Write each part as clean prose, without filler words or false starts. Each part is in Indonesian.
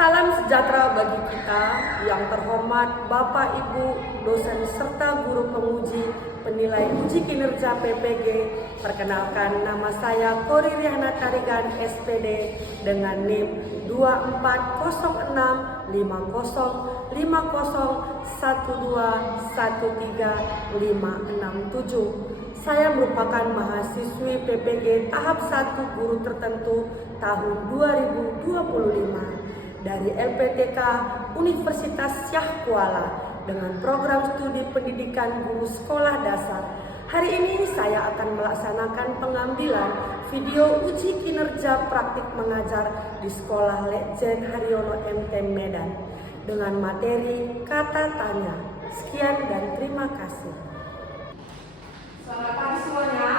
Salam sejahtera bagi kita yang terhormat Bapak Ibu dosen serta guru penguji penilai uji kinerja PPG. Perkenalkan, nama saya Kori Riana Tarigan SPD dengan NIM 24065050135667. Saya merupakan mahasiswi PPG tahap 1 guru tertentu tahun 2025 dari LPTK Universitas Syah Kuala dengan program studi pendidikan guru sekolah dasar. Hari ini saya akan melaksanakan pengambilan video uji kinerja praktik mengajar di Sekolah Letjen Haryono MT Medan dengan materi kata tanya. Sekian dan terima kasih. Selamat pagi semuanya.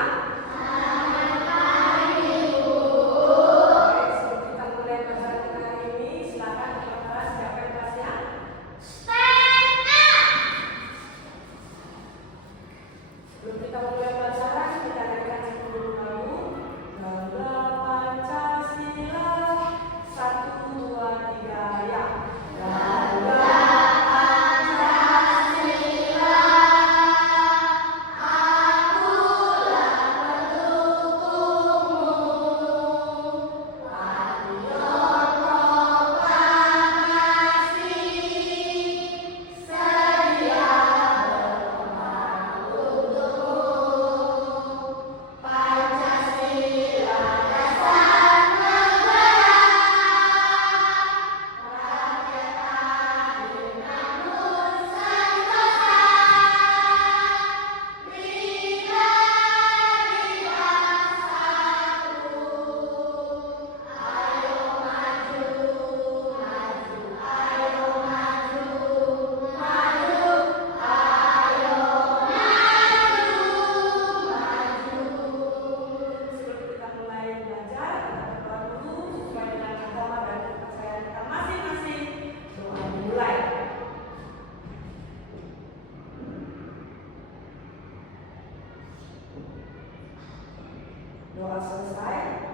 Doa selesai.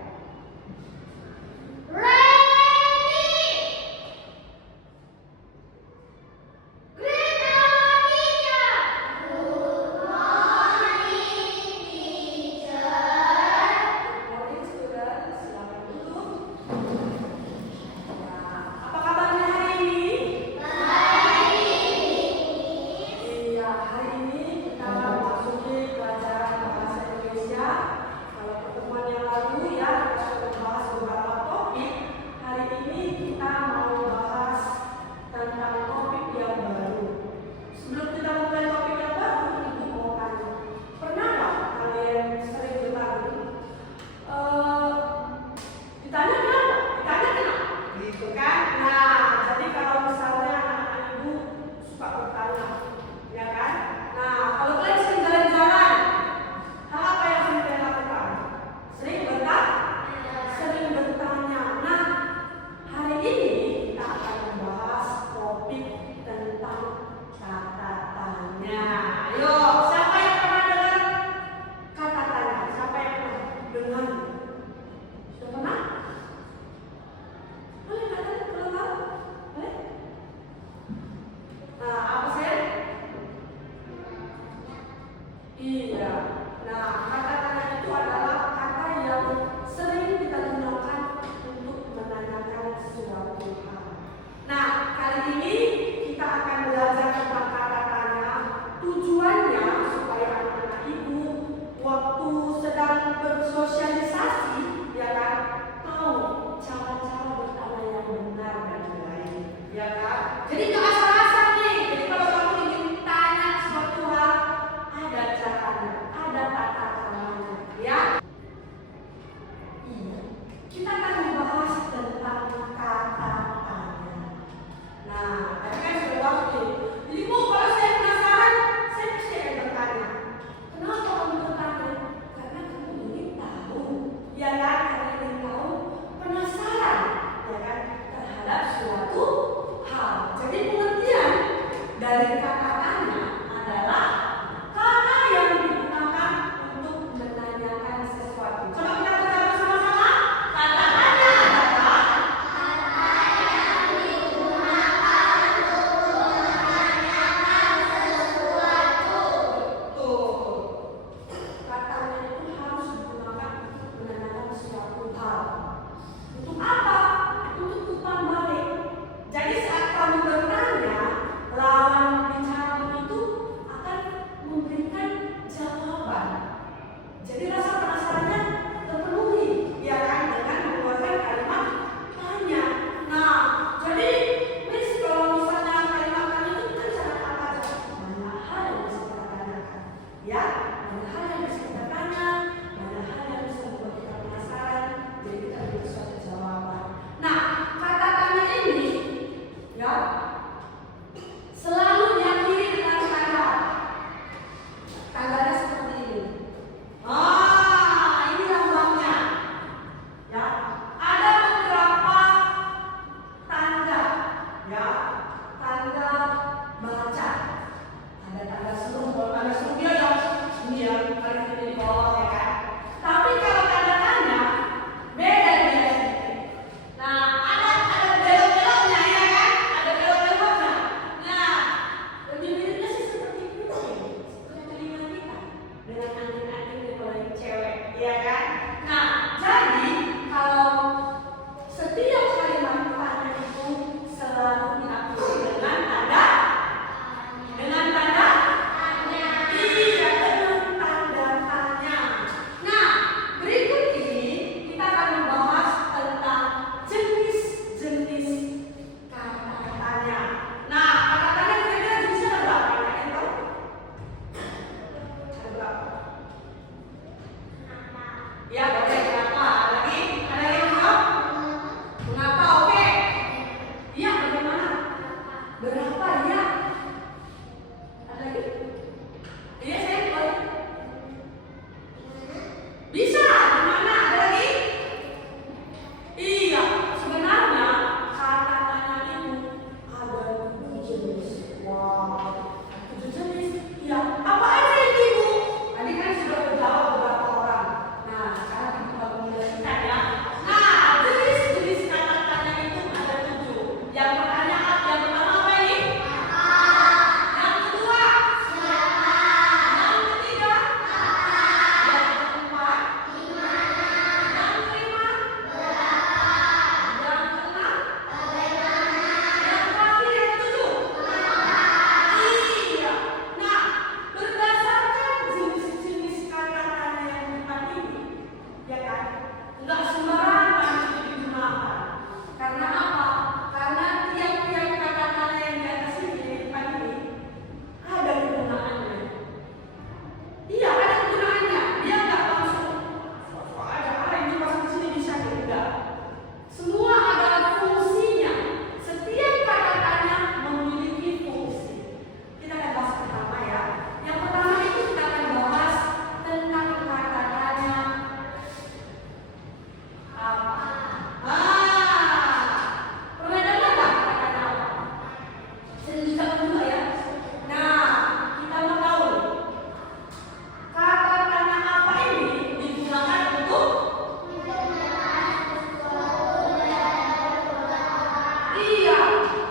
Iya,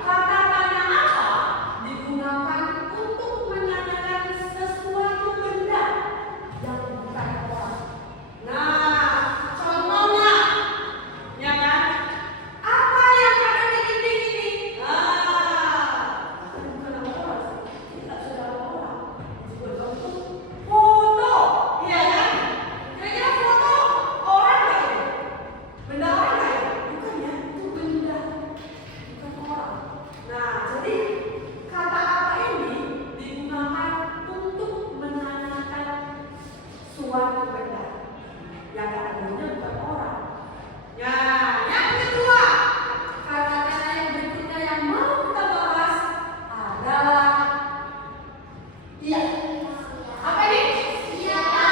kata tanya apa digunakan untuk menanyakan sesuatu benda yang bukan orang. Nah, contohnya, ya kan? Apa yang ada di dinding ini? Bukan nama orang, tidak sudah nama orang. Disebut untuk foto, iya kan? Kira-kira foto orang nggak ya? Benda orang nggak ya? Bukan ya, itu benda, bukan orang. Nah, jadi kata apa ini digunakan untuk menanyakan suatu benda yang katanya bukan orang. Ya, yang kedua, kata-kata yang berikutnya yang mau kita bahas adalah iya. Apa ini? Siapa?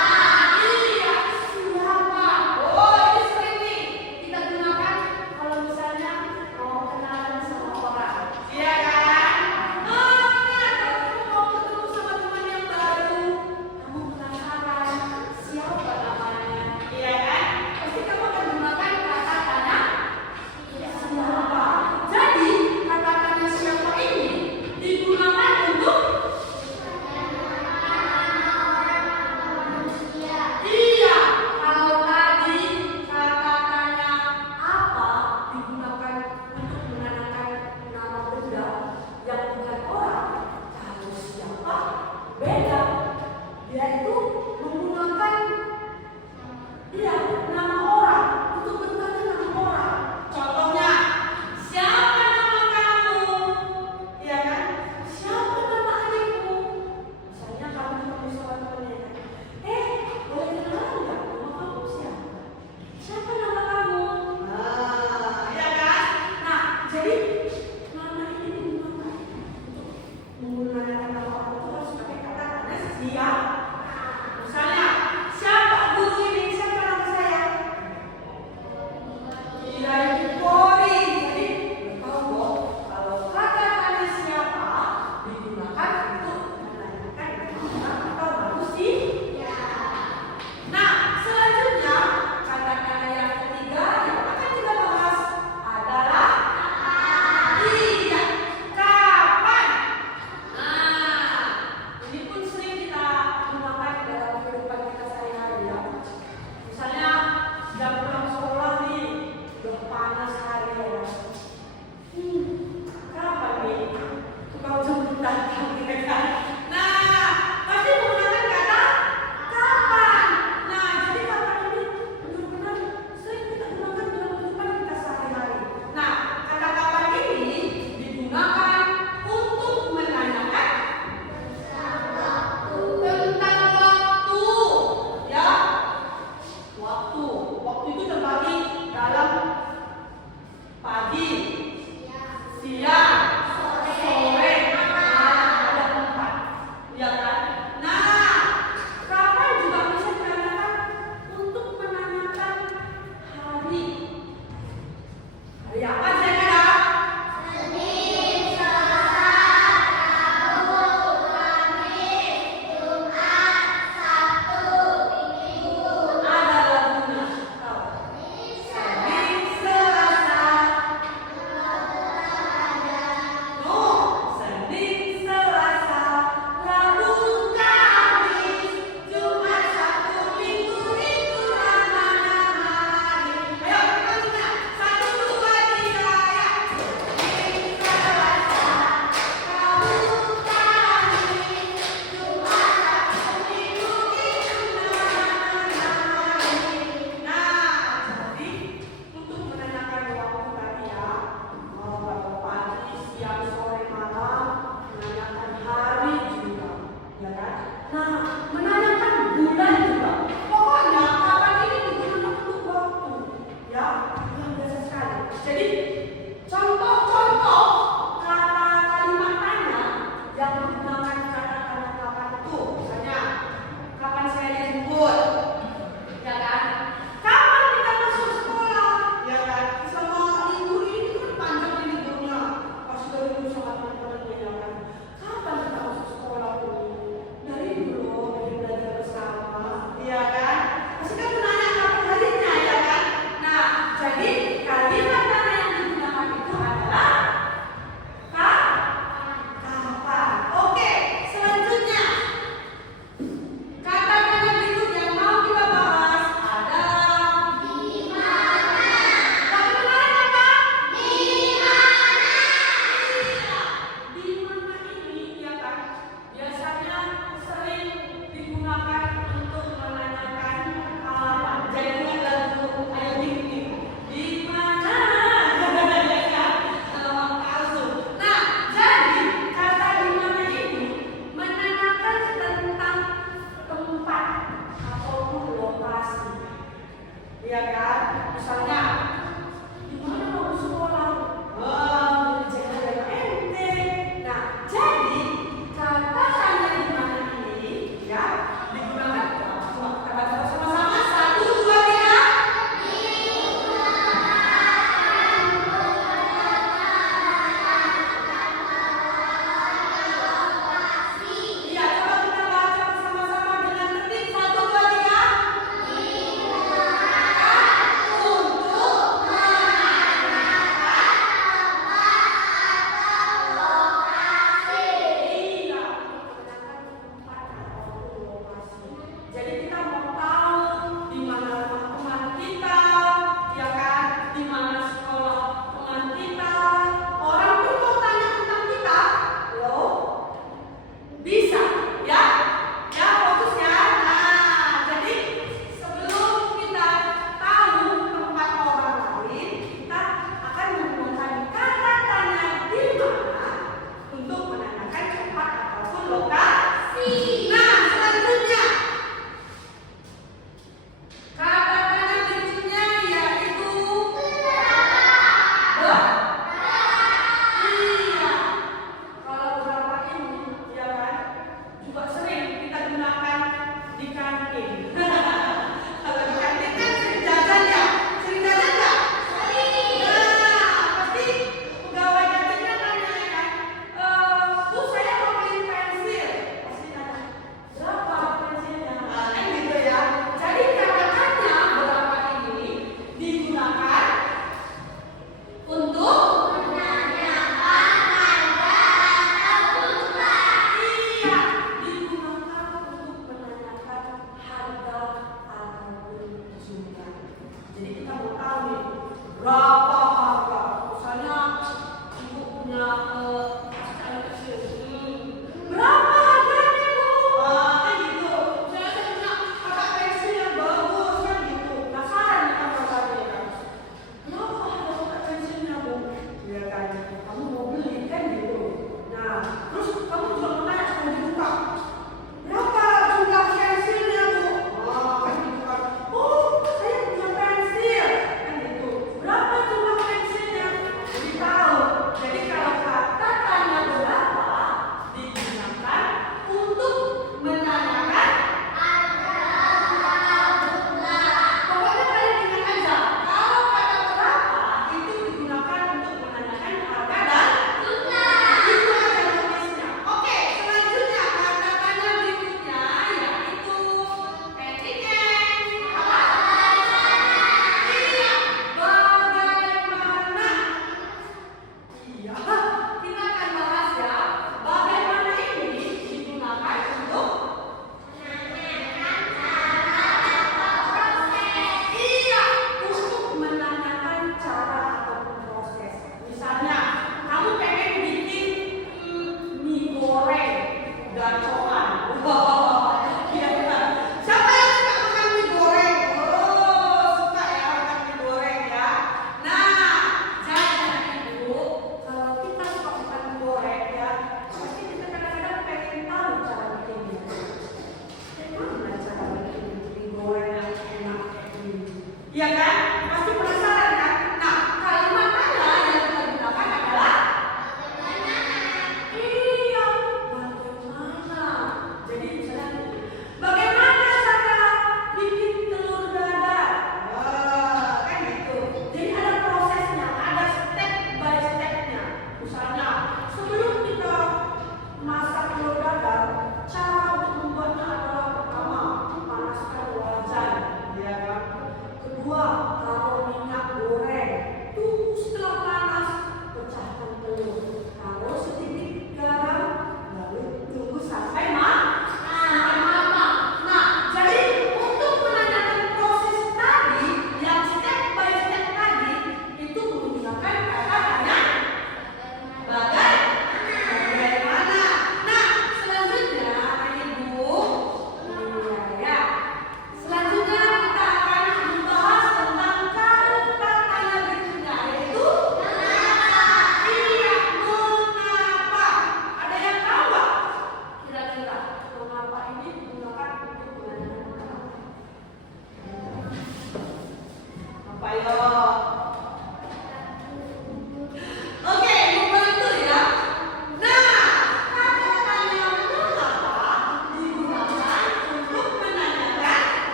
Iya, siapa? Oh, ini sering nih kita gunakan kalau misalnya mau kenalan sama orang. Iya kan? Ternyata kamu mau ketemu sama teman yang baru, kamu penasaran siapa namanya, iya kan? Pasti kamu akan gunakan kata tanya siapa. Jadi kata tanya siapa ini digunakan untuk iya. Kalau tadi kata tanya apa digunakan untuk menanyakan nama benda yang bukan orang. Kalau siapa beda, dia itu menggunakan iya nama orang untuk bertanya nama orang. Contohnya, siapa nama kamu? Iya kan? Siapa nama adikmu? Misalnya kamu ketemu sama temannya kan? Boleh kenalan nggak? Nama kamu siapa? Siapa nama kamu? Iya kan? Nah, jadi nama ini digunakan untuk menggunakan nama orang itu harus pakai kata tanya siapa. Misalnya, siapa guru ini? Siapa nama saya? Iya, Ibu Pori. Jadi, tahu kok kalau kata tanya siapa digunakan untuk menanyakan nama orang atau manusia. Nah, selanjutnya kata tanya yang ketiga yang akan kita bahas adalah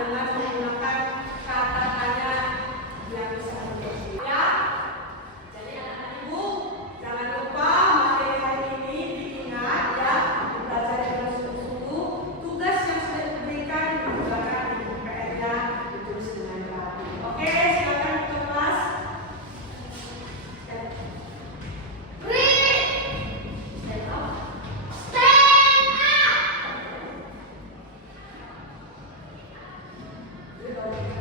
dengan menggunakan kata-kata yang bisa ya. Jadi anak-anak ibu jangan lupa materi hari ini diingat ya, dipelajari dengan sungguh-sungguh. Tugas yang sudah diberikan dibuatkan di PR-nya ditulis dengan rapi. Oke, silakan ke kelas. Stand up.